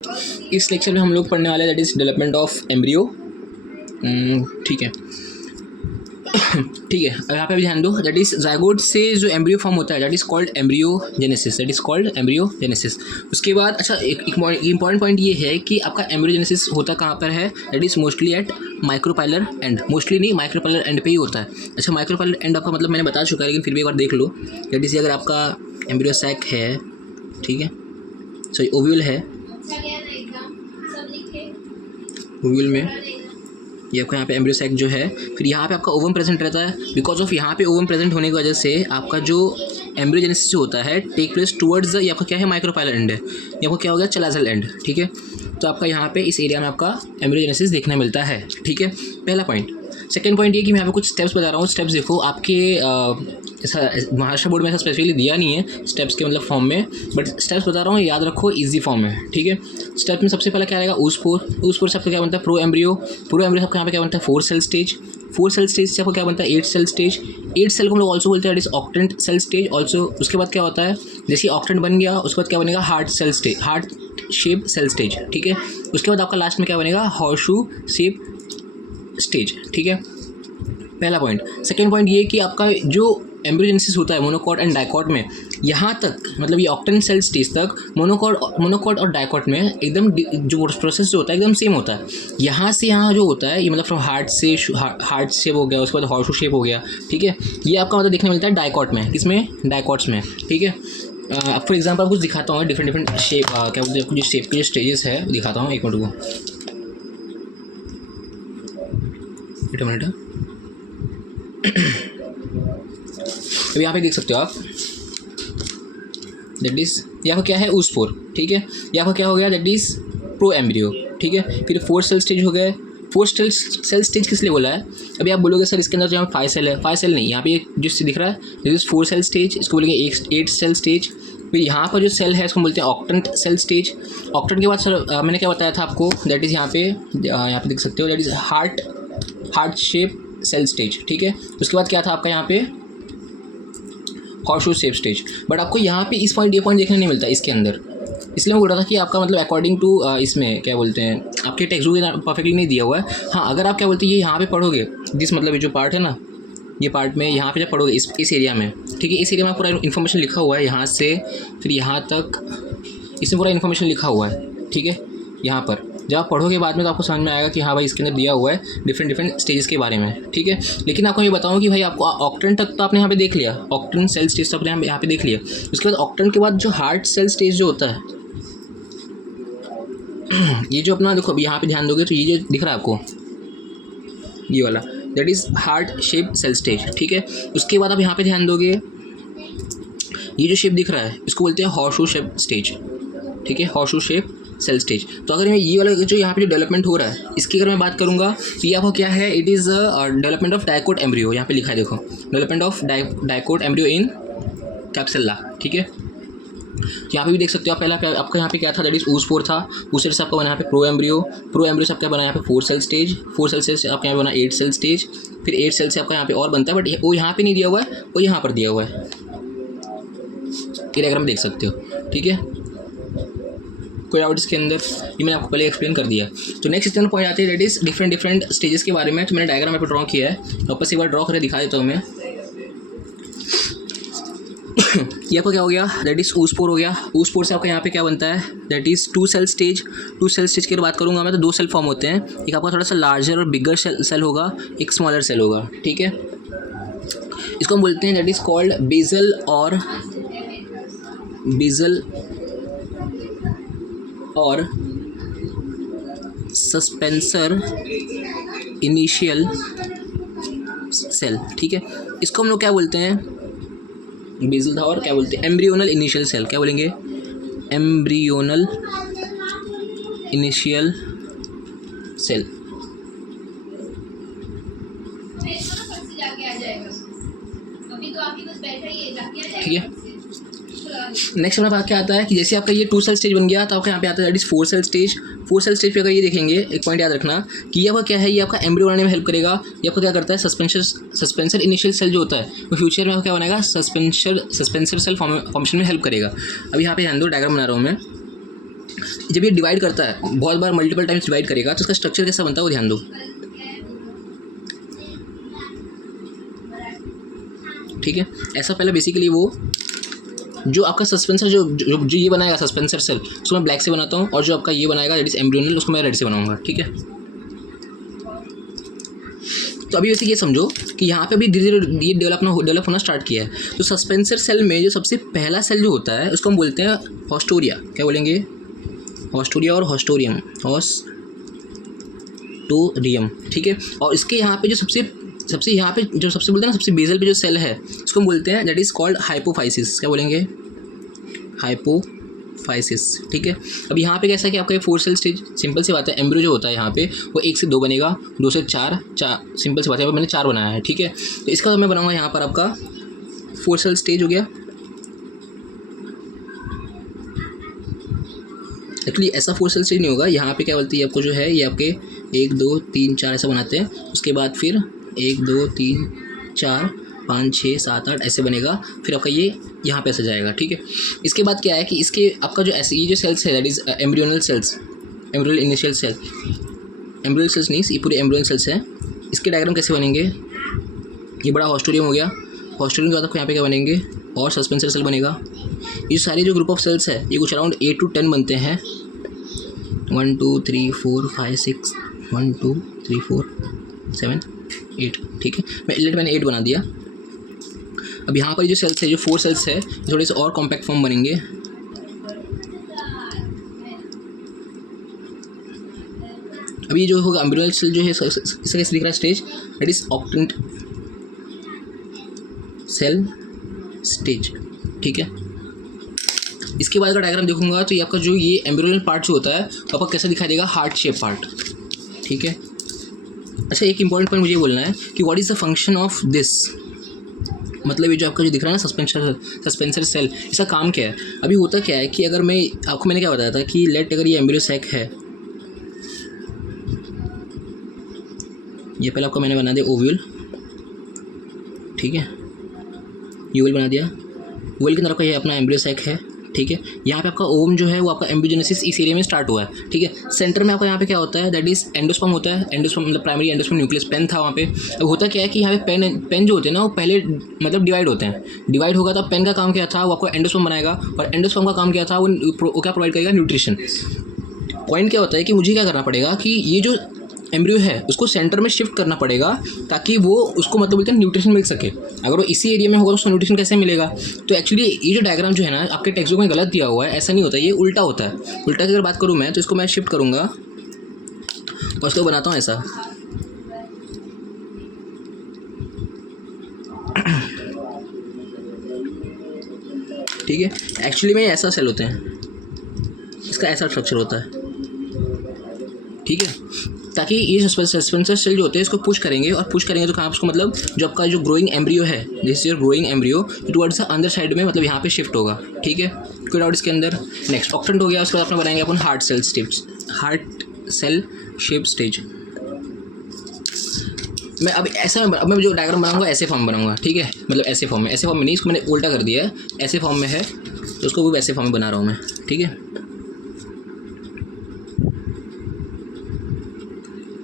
इस लेक्चर में हम लोग पढ़ने वाले हैं that is development of embryo. ठीक है ठीक है। यहाँ पे भी ध्यान दो, दैट इज़ जायगोट से जो एम्ब्रियो फॉर्म होता है that is called embryogenesis, that is called embryogenesis. उसके बाद अच्छा एक इंपॉर्टेंट पॉइंट ये है कि आपका एम्ब्रियोजेनेसिस होता कहाँ पर है, that is mostly eight micropylar and, mostly नहीं माइक्रोपाइलर एंड पे ही होता है। अच्छा माइक्रोपाइलर एंड आपका मतलब मैंने बता चुका है, लेकिन फिर भी एक बार देख लो, दैट इज़ अगर आपका एम्ब्रियो सैक है, ठीक है, सॉरी ओव्यूल है, ओव्यूल में ये आपका यहाँ पे एम्ब्रियो सैक जो है, फिर यहाँ पे आपका ओवम प्रेजेंट रहता है। बिकॉज ऑफ यहाँ पे ओवम प्रेजेंट होने की वजह से आपका जो एम्ब्रियोजेनेसिस जो होता है टेक प्लेस टुवर्ड्स द, ये आपका क्या है माइक्रोपाइलर एंड है, ये आपका क्या हो गया चलाजल एंड, ठीक है। तो आपका यहाँ पे इस एरिया में आपका एम्ब्रियोजेनेसिस देखने मिलता है, ठीक है, पहला पॉइंट। सेकंड पॉइंट ये कि मैं यहाँ पे कुछ स्टेप्स बता रहा हूँ। स्टेप्स देखो आपके ऐसा महाराष्ट्र बोर्ड में ऐसा स्पेसिफिकली दिया नहीं है स्टेप्स के मतलब फॉर्म में, बट स्टेप्स बता रहा हूँ, याद रखो इजी फॉर्म में, ठीक है। स्टेप में सबसे पहला क्या रहेगा ऊस्पोर, ऊस्पोर से आपका क्या बनता है प्रो एम्ब्रियो, प्रो एम्ब्रियो आपका यहाँ पे क्या बनता है 4 सेल स्टेज, 4 सेल स्टेज से आपको क्या बनता है 8 सेल स्टेज, 8 सेल को हम लोग ऑल्सो बोलते हैं that is octant cell stage also. उसके बाद क्या होता है, जैसे ऑक्टेंट बन गया उसके बाद क्या बनेगा heart cell stage, heart shape cell stage, ठीक है। उसके बाद आपका लास्ट में क्या बनेगा हॉर्शू शेप स्टेज, ठीक है, पहला पॉइंट। सेकेंड पॉइंट ये कि आपका जो एम्ब्रियोजेनेसिस होता है मोनोकॉट एंड डाइकॉट में, यहाँ तक मतलब ये ऑक्टेन सेल स्टेज तक मोनोकॉट और डाइकॉट में एकदम जो प्रोसेस जो होता है एकदम सेम होता है। यहाँ से यहाँ जो होता है ये मतलब फ्रॉम हार्ट शेप हो गया, उसके बाद हॉर्शू शेप हो गया, ठीक है। ये आपका मतलब देखने मिलता है डाइकॉट में, किसमें डाइकॉट्स में, ठीक है। अब फॉर एग्जाम्पल कुछ दिखाता हूँ डिफरेंट शेप, क्या बोलते हैं आपको जो शेप के जो स्टेजेस है दिखाता हूँ, एक मिनट को, अभी यहाँ पे देख सकते हो आप, दैट इज़ यहाँ पर क्या है ऊस्पोर, ठीक है। यहाँ पर क्या हो गया दैट इज़ प्रो एम्ब्रियो, ठीक है। फिर 4 सेल स्टेज हो गए। 4 सेल स्टेज किस लिए बोला है, अभी आप बोलोगे सर इसके अंदर जो यहाँ 5 सेल है, 5 सेल नहीं, यहाँ पे जो दिख रहा है दैट इज़ 4 सेल स्टेज, इसको बोलेंगे 8 सेल स्टेज। फिर यहाँ पर जो सेल है इसको बोलते हैं ऑक्टेंट सेल स्टेज। ऑक्टेंट के बाद सर मैंने क्या बताया था आपको, दैट इज़ यहाँ पे देख सकते हो that is heart shape cell stage, ठीक है। उसके बाद क्या था आपका यहाँ पे हॉर्शू शेप स्टेज, बट आपको यहाँ पे ये पॉइंट देखने नहीं मिलता इसके अंदर, इसलिए मैं बोल रहा था कि आपका मतलब अकॉर्डिंग टू इसमें क्या बोलते हैं आपके टेक्स्ट बुक में परफेक्टली नहीं दिया हुआ है। हाँ अगर आप क्या बोलते हैं ये यहाँ पे पढ़ोगे जिस मतलब ये जो पार्ट है ना, ये पार्ट में यहाँ पे जब पढ़ोगे इस एरिया में, ठीक है, इस एरिया में पूरा इन्फॉर्मेशन लिखा हुआ है, यहाँ से फिर यहाँ तक इसमें पूरा इन्फॉर्मेशन लिखा हुआ है, ठीक है। यहाँ पर जब आप पढ़ोगे बाद में तो आपको समझ में आएगा कि हाँ भाई इसके अंदर दिया हुआ है डिफरेंट स्टेजेस के बारे में, ठीक है। लेकिन आपको ये बताऊँ कि भाई आपको ऑक्टेन तक तो आपने यहाँ पे देख लिया, ऑक्टेन सेल स्टेज तो आपने यहाँ पे देख लिया। उसके बाद ऑक्टेन के बाद जो हार्ट सेल स्टेज जो होता है ये जो अपना देखो अभी यहाँ पे ध्यान दोगे तो ये जो दिख रहा है आपको ये वाला that is heart shape cell stage, ठीक है। उसके बाद आप यहाँ पे ध्यान दोगे ये जो शेप दिख रहा है इसको बोलते हैं हॉर्शू शेप स्टेज, ठीक है, हॉर्शू शेप सेल स्टेज। तो अगर मैं ये वाला जो यहाँ पे जो डेवलपमेंट हो रहा है इसकी अगर मैं बात करूँगा तो ये आपको क्या है, it is development of dicot embryo, यहाँ पे लिखा है देखो development of dicot embryo in capsella, ठीक है। यहाँ पे भी देख सकते हो आप, पहला आपका यहाँ पे क्या था दैट इज ऊस्पोर था, ऊस्पोर से आपका बना यहाँ पे प्रो एम्ब्रियो से आपका बना यहाँ पे 4 सेल स्टेज, 4 सेल से आपका यहाँ बना 8 सेल स्टेज, फिर 8 सेल से आपका यहाँ पे और बनता है, बट वो यहाँ पे नहीं दिया हुआ है, वो यहाँ पर दिया हुआ है, डायग्राम देख सकते हो, ठीक है। कोई डाउट इसके अंदर, ये मैंने आपको पहले एक्सप्लेन कर दिया। तो नेक्स्ट इतना पॉइंट आते हैं दैट इज डिफरेंट स्टेजेस के बारे में। तो मैंने डायग्राम यहाँ पर ड्रॉ किया है, वापस एक बार ड्रॉ करके दिखा देता हूँ मैं। ये आपका क्या हो गया दैट इज़ ऊस्पोर हो गया। ऊस्पोर से आपका यहाँ पे क्या बनता है that is 2 cell stage. 2 cell stage की बात करूँगा मैं तो 2 सेल फॉर्म होते हैं, एक आपका थोड़ा सा लार्जर और बिगर सेल होगा, एक स्मॉलर सेल होगा, ठीक है। इसको हम बोलते हैं दैट इज़ कॉल्ड बेसल और सस्पेंसर इनिशियल सेल, ठीक है। इसको हम लोग क्या बोलते हैं, बेसल था और क्या बोलते हैं एम्ब्रियोनल इनिशियल सेल, क्या बोलेंगे एम्ब्रियोनल इनिशियल सेल, ठीक है। नेक्स्ट हमारे पास क्या आता है कि जैसे आपका ये 2 सेल स्टेज बन गया तो आपका यहाँ पे आता है that is 4 cell stage. 4 cell stage पे अगर ये देखेंगे एक पॉइंट याद रखना कि ये आपका क्या है, ये आपका एम्ब्रियो बनाने में हेल्प करेगा। ये आपका क्या करता है सस्पेंसर इनिशियल सेल जो होता है वो फ्यूचर में आपका क्या बनाएगा सस्पेंसर सेल फॉर्मेशन में हेल्प करेगा। अभी यहाँ पे ध्यान दो डायग्राम बना रहा हूँ मैं, जब ये डिवाइड करता है, बहुत बार मल्टीपल टाइम्स डिवाइड करेगा, तो इसका स्ट्रक्चर कैसा बनता है वो ध्यान दो। ठीक है, ऐसा पहले बेसिकली वो जो आपका सस्पेंसर जो ये बनाएगा सस्पेंसर सेल, उसको मैं ब्लैक से बनाता हूँ, और जो आपका ये बनाएगा दैट इज एम्ब्रियोनल, उसको मैं रेड से बनाऊंगा। ठीक है, तो अभी वैसे ये समझो कि यहाँ पे अभी धीरे धीरे ये डेवलप होना स्टार्ट किया है। तो सस्पेंसर सेल में जो सबसे पहला सेल जो होता है उसको हम बोलते हैं हॉस्टोरिया। क्या बोलेंगे? हॉस्टोरिया और हॉस्टोरियम, हॉस्टोरियम। ठीक है, और इसके यहाँ पे जो सबसे यहाँ पे जो सबसे बोलते हैं ना, सबसे बेसल पे जो सेल है उसको हम बोलते हैं दैट इज़ कॉल्ड हाइपोफाइसिस। क्या बोलेंगे? हाइपोफाइसिस। ठीक है, अब यहाँ पे कैसा है कि आपका ये 4 सेल स्टेज, सिंपल सी बात है, एम्ब्रियो जो होता है यहाँ पे वो 1 से 2 बनेगा, 2 से 4, सिंपल सी बात है, मैंने 4 बनाया है। ठीक है, तो इसका मैं बनाऊँगा यहाँ पर आपका 4 सेल स्टेज हो गया। एक्चुअली ऐसा 4 सेल स्टेज नहीं होगा, यहाँ पे क्या बोलती है आपको जो है ये आपके 1 2 3 4 ऐसा बनाते हैं, उसके बाद फिर 1 2 3 4 5 6 7 8 ऐसे बनेगा, फिर आपका ये यहाँ पे ऐसे जाएगा। ठीक है, इसके बाद क्या है कि इसके आपका जो ऐसे ये जो सेल्स है that is embryonal cells, embryonal initial cell, embryonal cells नहीं, ये पूरे एम्ब्रियोनल सेल्स हैं। इसके डायग्राम कैसे बनेंगे? ये बड़ा हॉस्टोरियम हो गया, हॉस्टोरियम के बाद आपको यहाँ पे क्या बनेंगे? और सस्पेंसर सेल बनेगा। ये सारे जो ग्रुप ऑफ सेल्स है ये कुछ अराउंड 8 to 10 बनते हैं, 1 2 3 4 5 6 1 2 3 4 7 8। ठीक है, मैंने 8 बना दिया। अब यहाँ पर जो सेल्स है, जो 4 सेल्स है, थोड़े से और कॉम्पैक्ट फॉर्म बनेंगे। अभी जो होगा एम्ब्रियोनल सेल जो है, इसका कैसे दिख रहा है stage? That is octant cell stage. ठीक है, इसके बाद का डायग्राम देखूंगा तो ये आपका जो ये एम्ब्रियोनल पार्ट जो होता है तो आपका कैसा दिखाई देगा? Heart shape part. ठीक है, अच्छा एक इंपॉर्टेंट पॉइंट मुझे बोलना है कि what is the function of this, मतलब ये जो आपका जो दिख रहा है ना सस्पेंसर सेल, इसका काम क्या है? अभी होता क्या है कि अगर मैंने क्या बताया था कि लेट अगर ये एम्ब्रियो सैक है, ये पहले आपको मैंने बना दिया ओव्यूल। ठीक है, यूवल बना दिया, ओवल के अंदर आपका ये अपना एम्ब्रियो सैक है। ठीक है, यहाँ पे आपका ओवम जो है वो आपका एम्ब्रियोजेनेसिस इस एरिया में स्टार्ट हुआ है। ठीक है, सेंटर में आपका यहाँ पे क्या होता है? दैट इज एंडोस्पर्म होता है। एंडोस्पर्म मतलब प्राइमरी एंडोस्पर्म न्यूक्लियस पेन था वहाँ पे। अब होता क्या है कि यहाँ पे पेन जो होते हैं ना वो पहले मतलब डिवाइड होते हैं। डिवाइड होगा तो पेन का काम क्या था? वो आपको एंडोस्पर्म बनाएगा, और एंडोस्पर्म का काम क्या था? वो क्या प्रोवाइड करेगा? न्यूट्रिशन। पॉइंट क्या होता है कि मुझे क्या करना पड़ेगा कि ये जो एम्ब्रियो है उसको सेंटर में शिफ्ट करना पड़ेगा ताकि वो उसको मतलब बोलते हैं न्यूट्रिशन मिल सके। अगर वो इसी एरिया में होगा तो उसको न्यूट्रिशन कैसे मिलेगा? तो एक्चुअली ये जो डायग्राम जो है ना आपके टेक्स्ट बुक में गलत दिया हुआ है, ऐसा नहीं होता, ये उल्टा होता है। उल्टा की अगर बात करूँ मैं तो इसको मैं शिफ्ट करूँगा और उसको बनाता हूँ ऐसा। ठीक है, एक्चुअली में ऐसा सेल होते हैं, इसका ऐसा स्ट्रक्चर होता है। ठीक है, ताकि ये सस्पेंसर सेल जो होते हैं इसको पुश करेंगे, और पुश करेंगे तो कहाँ उसको मतलब जो आपका जो ग्रोइंग एम्ब्रियो है, this is growing embryo, towards the अंदर साइड में मतलब यहाँ पे शिफ्ट होगा। ठीक है, फिर और इसके अंदर नेक्स्ट ऑक्टेंट हो गया, उसके बाद अपना बनाएंगे अपन हार्ट सेल शेप स्टेज। मैं अब मैं जो डायग्राम बनाऊंगा ऐसे फॉर्म बनाऊंगा। ठीक है, मतलब ऐसे फॉर्म में नहीं, इसको मैंने उल्टा कर दिया है, ऐसे फॉर्म में है तो उसको भी वैसे फॉर्म में बना रहा हूँ मैं। ठीक है,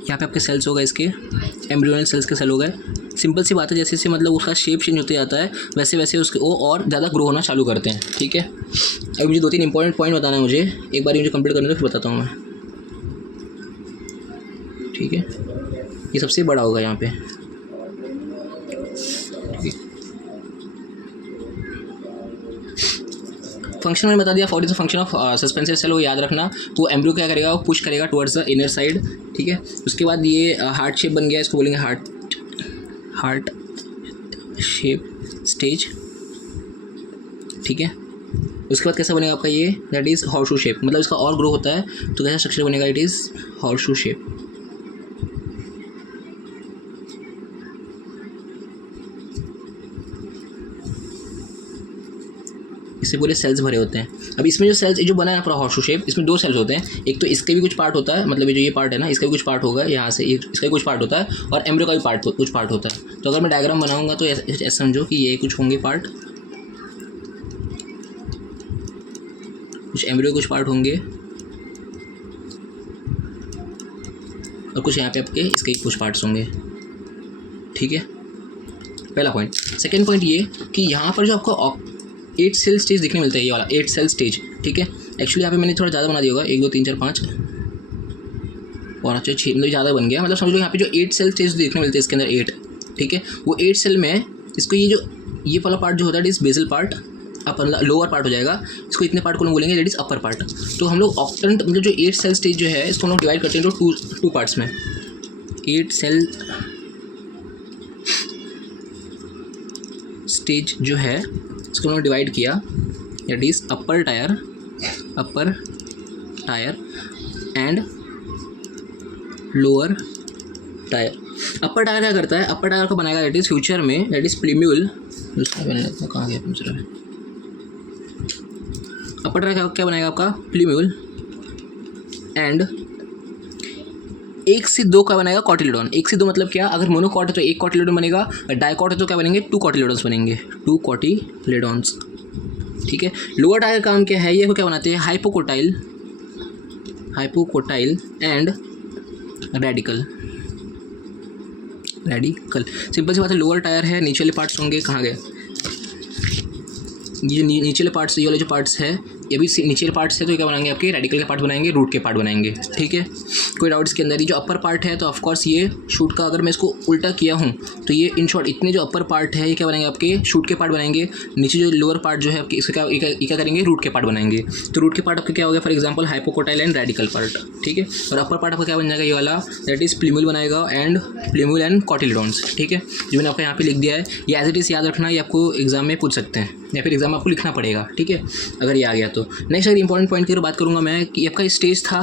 यहाँ पे आपके सेल्स हो गए, इसके एम्ब्रियोनल सेल्स के सेल हो गए। सिंपल सी बात है, जैसे जैसे मतलब उसका शेप चेंज होते जाता है वैसे वैसे उसके वो और ज़्यादा ग्रो होना चालू करते हैं। ठीक है, अब मुझे 2-3 इंपॉर्टेंट पॉइंट बताना है मुझे, एक बार मुझे कंप्लीट करने दो फिर बताता हूँ मैं। ठीक है, ये सबसे बड़ा होगा यहाँ पे। ठीक है, फंक्शन मैंने बता दिया, what is the function of suspensor cell, वो याद रखना। वो एम्ब्रियो क्या करेगा? वो पुश करेगा टुवर्ड्स द इनर साइड। ठीक है, उसके बाद ये हार्ट शेप बन गया, इसको बोलेंगे हार्ट शेप स्टेज। ठीक है, उसके बाद कैसा बनेगा आपका ये? दैट इज़ हॉर्सशू शेप, मतलब इसका और ग्रो होता है तो कैसा स्ट्रक्चर बनेगा? It is horseshoe shape. इससे पूरे सेल्स भरे होते हैं। अब इसमें जो सेल्स जो बना है पूरा हॉर्सशू शेप, इसमें 2 सेल्स होते हैं। एक तो इसके भी कुछ पार्ट होता है, मतलब ये जो ये पार्ट है ना इसका भी कुछ पार्ट होगा, यहाँ से इसका भी कुछ पार्ट होता है, और एम्ब्रियो का भी कुछ पार्ट होता है। तो अगर मैं डायग्राम बनाऊंगा तो ऐसे समझो कि ये कुछ होंगे पार्ट, कुछ एम्ब्रियो कुछ पार्ट होंगे, और कुछ यहाँ पे आपके इसके कुछ पार्ट्स होंगे, ठीक है, पहला पॉइंट। सेकेंड पॉइंट ये कि यहाँ पर जो आपको 8 सेल स्टेज दिखने मिलता है, ये वाला 8 सेल स्टेज, ठीक है। एक्चुअली यहाँ पे मैंने थोड़ा ज़्यादा बना दिया होगा, 1 2 3 4 5 और अच्छा 6, मतलब ज़्यादा बन गया। मतलब समझ लो यहाँ पे जो 8 सेल स्टेज देखने मिलते हैं इसके अंदर 8, ठीक है। वो 8 सेल में इसको ये वाला पार्ट जो होता है it is basal part, upper lower part हो जाएगा। इसको इतने पार्ट को हम बोलेंगे दैट इज़ अपर पार्ट। तो हम लोग ऑक्टेंट मतलब जो 8 सेल स्टेज जो है इसको हम लोग डिवाइड करते हैं जो टू पार्ट्स में। 8 सेल स्टेज जो है इसको हमने डिवाइड किया, that is upper tyre and lower tyre. Upper tyre क्या करता है, अपर टायर को बनाएगा दैट इज़ फ्यूचर में, दैट इज़ प्लीम्यूल। कहाँ गया दूसरा में? अपर टायर क्या बनाएगा आपका, प्लीम्यूल एंड 1 से 2 का बनाएगा कॉटिलेडॉन। 1 से 2 मतलब क्या, अगर मोनोकॉट है तो 1 कॉटिलेडॉन बनेगा, डाइकॉट है तो क्या बनेंगे, 2 कॉटिलेडॉन्स बनेंगे, 2 कॉटिलेडॉन्स, ठीक है। लोअर टायर का काम क्या है, ये को क्या बनाते हैं, हाइपोकोटाइल एंड रेडिकल। सिंपल सी बात है, लोअर टायर है, नीचे वाले पार्ट्स होंगे, कहाँ गए ये नीचे वाले पार्ट्स, ये वाले जो पार्ट्स है ये भी नीचे वाले पार्ट्स है, तो ये क्या बनाएंगे आपके रेडिकल के पार्ट बनाएंगे, रूट के पार्ट बनाएंगे, ठीक है। कोई डाउट इसके अंदर? ये जो अपर पार्ट है तो ऑफकोर्स ये शूट का, अगर मैं इसको उल्टा किया हूँ तो ये इन शॉर्ट इतने जो अपर पार्ट है ये क्या बनाएंगे आपके शूट के पार्ट बनाएंगे। नीचे जो लोअर पार्ट जो है आपके इसका क्या करेंगे, रूट के पार्ट बनाएंगे। तो रूट के पार्ट आपके क्या हो गया, for example hypocotyl and radical part, ठीक है। और अपर पार्ट आपका क्या बन जाएगा, ये वाला दैट इज़ प्लीम्यूल बनाएगा एंड कॉटिलेडॉन्स, ठीक है। जो मैंने आपको यहाँ पे लिख दिया है ये एज इट इज़ याद रखना, ये आपको एग्जाम में पूछ सकते हैं या फिर एग्जाम में आपको लिखना पड़ेगा, ठीक है, अगर ये आ गया तो। नेक्स्ट अगर इंपॉर्टेंट पॉइंट की बात करूँगा मैं कि आपका स्टेज था,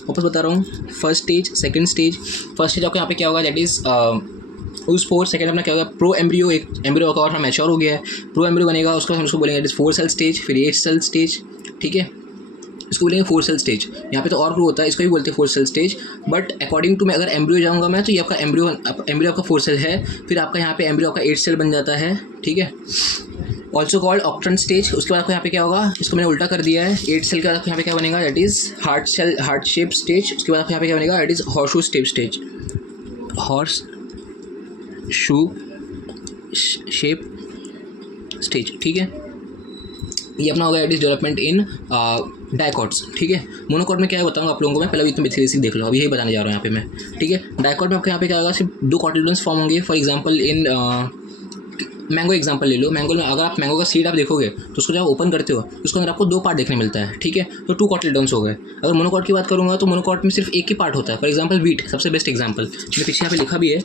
वापस बता रहा हूँ, first stage second stage. First stage आपको यहाँ पे क्या होगा, दैट इज़ उस 4। सेकंड अपना क्या होगा, प्रो एम्ब्रियो, एक एम्ब्रियो का और मैच्योर हो गया है, प्रो एम्ब्रियो बनेगा, उसको हम उसको बोलेंगे दैट इज़ 4 सेल स्टेज, फिर 8 सेल स्टेज, ठीक है, इसको बोलेंगे 4 सेल स्टेज। यहाँ पे तो और ग्रो होता है, इसको भी बोलते हैं 4 cell stage, but according to मैं अगर एम्ब्रियो जाऊँगा मैं तो ये आपका एम्ब्रियो आपका 4 सेल है, फिर आपका यहाँ पे एम्ब्रियो आपका 8 सेल बन जाता है, ठीक है, ऑल्सो कॉल्ड ऑक्टेंट स्टेज। उसके बाद आपको यहाँ पे क्या होगा, इसको मैंने उल्टा कर दिया है, 8 सेल के बाद यहाँ पे क्या बनेगा, that is heart shape stage. उसके बाद आपको यहाँ पे क्या बनेगा, that is horse shoe shape stage, ठीक है। ये अपना होगा that is development in dicots, ठीक है। मोनोकॉट में क्या है बताऊंगा आप लोगों को मैं, पहले इतना बेसिक देख लो, अभी यही बताने जा रहा हूँ यहाँ पे मैं, ठीक है। डाइकॉट में आपके यहाँ पे क्या होगा, सिर्फ 2 कॉटिलेडॉन्स फॉर्म होंगे। For example in mango example ले लो, मैंगो में अगर आप मैंगो का सीड आप देखोगे तो उसको जब ओपन करते हो तो उसके अंदर आपको 2 पार्ट देखने मिलता है, ठीक है, तो 2 कॉटिलेडॉन्स हो गए। अगर मोनोकॉट की बात करूँगा तो मोनोकॉट में सिर्फ एक ही पार्ट होता है। फॉर एग्जांपल वीट सबसे बेस्ट एग्जांपल, मैंने पीछे यहाँ पे लिखा भी है,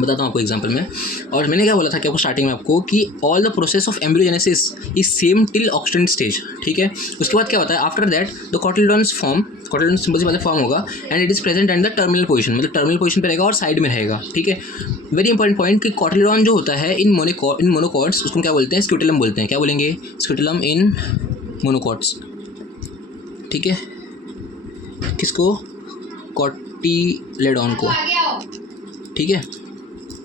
बताता हूँ आपको एग्जांपल में। और मैंने क्या बोला था कि आपको स्टार्टिंग में आपको कि all the process of embryogenesis is same till octant stage, ठीक है। उसके बाद क्या होता है, आफ्टर दैट द कॉटिलेडॉन्स सिंपल सी बात है फॉर्म होगा and it is present at the terminal position, मतलब टर्मिनल पोजीशन पे रहेगा और साइड में रहेगा, ठीक है। वेरी इंपॉर्टेंट पॉइंट कि कॉटिलेडॉन जो होता है इन मोनोकॉट्स उसको क्या बोलते हैं, स्क्यूटेलम बोलते हैं। क्या बोलेंगे, स्क्यूटेलम इन मोनोकॉट्स, ठीक है। किसको, कॉटिलेडॉन को, ठीक है।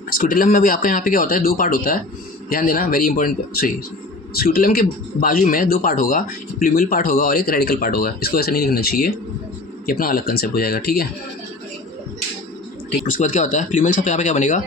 स्क्यूटेलम में भी आपका यहाँ पे क्या होता है, 2 पार्ट होता है, ध्यान देना, वेरी इंपॉर्टेंट। सही, स्क्यूटेलम के बाजू में 2 पार्ट होगा, एक प्लीम्यूल पार्ट होगा और एक रेडिकल पार्ट होगा। इसको ऐसा नहीं लिखना चाहिए, ये अपना अलग कंसेप्ट हो जाएगा, ठीक है, ठीक। उसके बाद क्या होता है, प्लीम्यूल सब यहाँ पे क्या बनेगा,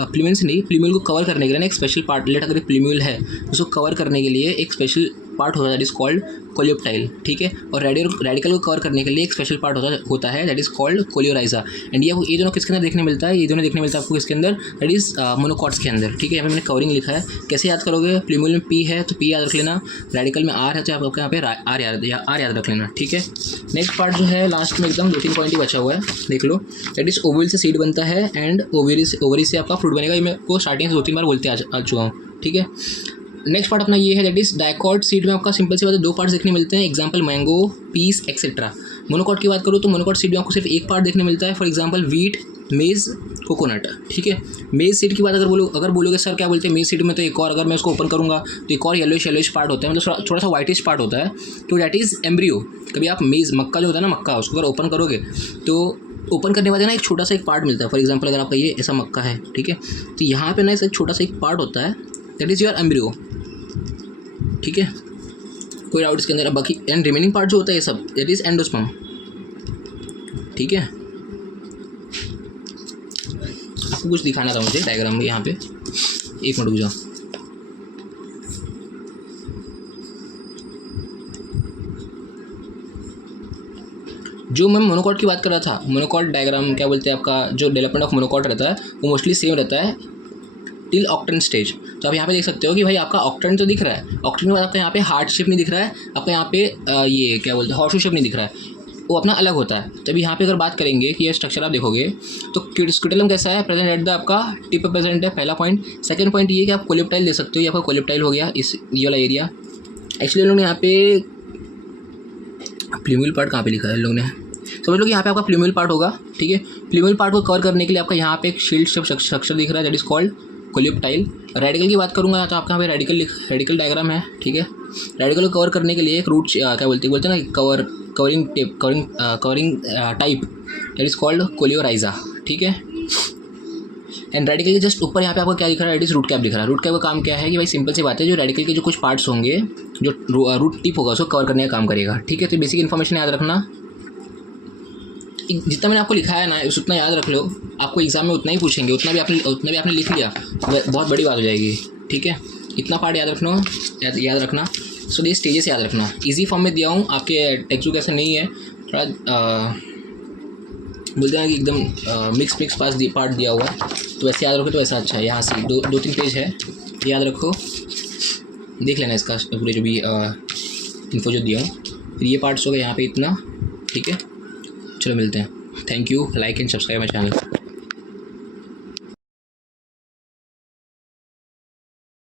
प्लीम्यूल से नहीं, प्लीम्यूल को कवर करने के लिए ना एक स्पेशल पार्ट, लेट अगर प्लीम्यूल है उसको कवर करने के लिए एक स्पेशल पार्ट होता है दैट इज़ कॉल्ड कोलियोप्टाइल, ठीक है। और रेडिकल को कवर करने के लिए एक स्पेशल पार्ट होता है that is called coleorhiza. And ये दोनों किसके अंदर देखने मिलता है, ये दोनों देखने मिलता है आपको किसके अंदर, दैट इज़ मोनोकॉट्स के अंदर, ठीक है। यहाँ पे मैंने कवरिंग लिखा है, कैसे याद करोगे, प्लीम्यूल में P है तो P याद रख लेना, रेडिकल में R है तो आपको यहाँ पे R याद रख लेना, ठीक है। नेक्स्ट पार्ट जो है लास्ट में एकदम 2-3 पॉइंट ही बचा हुआ है, देख लो, दैट इज़ ओवरी से सीड बनता है एंड ओवरी से आपका फ्रूट बनेगा। ये मैं को स्टार्टिंग से 2-3 बार बोलते आ चुका हूँ, ठीक है। नेक्स्ट पार्ट अपना ये है दैट इज़ डाइकॉट सीड में आपका सिंपल सी बात है 2 पार्ट्स देखने मिलते हैं, example mango, peas etcetera. Monocot की बात करूँ तो मोनोकॉट सीड में आपको सिर्फ एक पार्ट देखने मिलता है, फॉर एग्जांपल वीट, मेज़, कोकोनट, ठीक है। मेज़ सीड की बात अगर बोलोगे सर क्या बोलते हैं मेज़ सीड में, तो एक और, अगर मैं उसको ओपन करूँगा तो एक और येलोइश पार्ट होता है, मतलब थोड़ा सा वाइटिश पार्ट होता है, तो दैट इज़ एम्ब्रियो। कभी आप मेज़ मक्का जो होता है ना, मक्का, उसको अगर ओपन करोगे तो ओपन करने बाद ना एक छोटा सा एक पार्ट मिलता है। फॉर एग्जांपल अगर आपका ये ऐसा मक्का है, ठीक है, तो यहाँ पे ना एक छोटा सा एक पार्ट होता है दैट इज़ योर एम्ब्रियो, ठीक है। कोई डाउट इसके अंदर, बाकी एंड रिमेनिंग पार्ट जो होता है ये सब दैट इज़ एंडोस्पर्म, ठीक है। आपको कुछ दिखाना था मुझे डायग्राम में यहाँ पे, एक मिनट रुक जाओ। जो मैं मोनोकॉट की बात कर रहा था, मोनोकॉट डायग्राम क्या बोलते हैं, आपका जो डेवलपमेंट ऑफ मोनोकॉट रहता है वो मोस्टली सेम रहता है टिल ऑक्टेन स्टेज। तो आप यहाँ पे देख सकते हो कि भाई आपका ऑक्टेन तो दिख रहा है, ऑक्टेन के बाद आपका यहाँ पे हार्ट शेप नहीं दिख रहा है, आपका यहाँ पे ये क्या बोलते हैं हॉर्स शेप नहीं दिख रहा है, वो अपना अलग होता है। तभी यहाँ पे अगर बात करेंगे कि ये स्ट्रक्चर आप देखोगे तो स्क्यूटेलम कैसा है, प्रेजेंट एट द आपका टिप पे प्रेजेंट है, पहला पॉइंट। सेकंड पॉइंट ये कि आप कोलेप्टाइल दे सकते हो, ये आपका कोलेप्टाइल हो गया इस ये वाला एरिया। एक्चुअली लोगों ने यहाँ पे प्लूमल पार्ट कहाँ पे लिखा है लोगों ने, समझ लो कि यहाँ पे आपका प्लूमल पार्ट होगा, ठीक है। प्लूमल पार्ट को कवर करने के लिए आपका यहाँ पे एक शील्ड स्ट्रक्चर दिख रहा है, that is called coleoptile. Radical की बात करूँगा तो आपका यहाँ पे रेडिकल डायग्राम है, ठीक है। रेडिकल को कवर करने के लिए एक रूट क्या बोलते हैं ना covering type, that is called coleorhiza, ठीक है। एंड रेडिकल के जस्ट ऊपर यहाँ पे आपको क्या दिख रहा है, इट इज रूट कैप दिख रहा है। रूट कैप का काम क्या है कि भाई सिंपल सी बात है, जो रेडिकल के जो कुछ पार्ट्स होंगे, जो रूट टिप होगा उसको कवर करने का काम करेगा, ठीक है। तो बेसिक इन्फॉर्मेशन याद रखना, जितना मैंने आपको लिखाया ना उतना याद रख लो, आपको एग्जाम में उतना ही पूछेंगे, उतना भी आपने लिख लिया बहुत बड़ी बात हो जाएगी, ठीक है। इतना पार्ट याद रखना। सो ये स्टेजेस याद रखना, इजी फॉर्म में दिया हूँ, आपके टेक्स्ट बुक ऐसा नहीं है, थोड़ा बोलते हैं कि एकदम मिक्स पार्ट दिया हुआ, तो वैसे याद रखो तो ऐसा अच्छा है। यहाँ से दो तीन पेज है, याद रखो, देख लेना इसका पूरे जो भी इन्फो जो दिया हूँ। फिर ये पार्ट्स हो गए यहाँ पे इतना, ठीक है। चलो मिलते हैं, thank you, like and subscribe my channel.